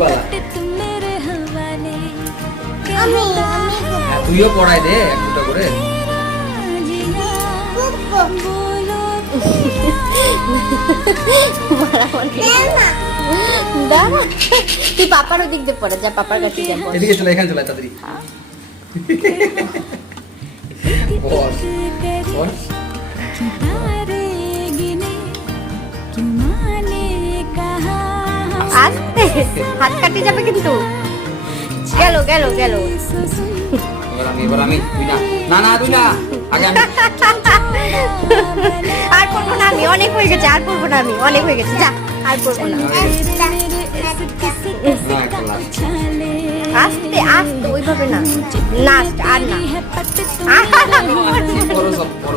বালা তুইও পড়াই দে এক দুটো করে। দাঁড়া তুই পাপার ওদিক দিয়ে পড়ে যা, পাপার কাছে যা। এদিকে চলে, এখানে চলে তাড়াতাড়ি। বস বস আস্তে হাত কাটে যাবে কিন্তু। গেল গেল গেল। এবার আমি তুই না, না না তুই না, আগে আমি। আর পড়বো না আমি, অনেক হয়ে গেছে, আর পড়বো না আমি, অনেক হয়ে গেছে, যা আর পড়বো না। আস্তে আস্তে ওইভাবে না, লাস্ট আর না। বড় সব বড়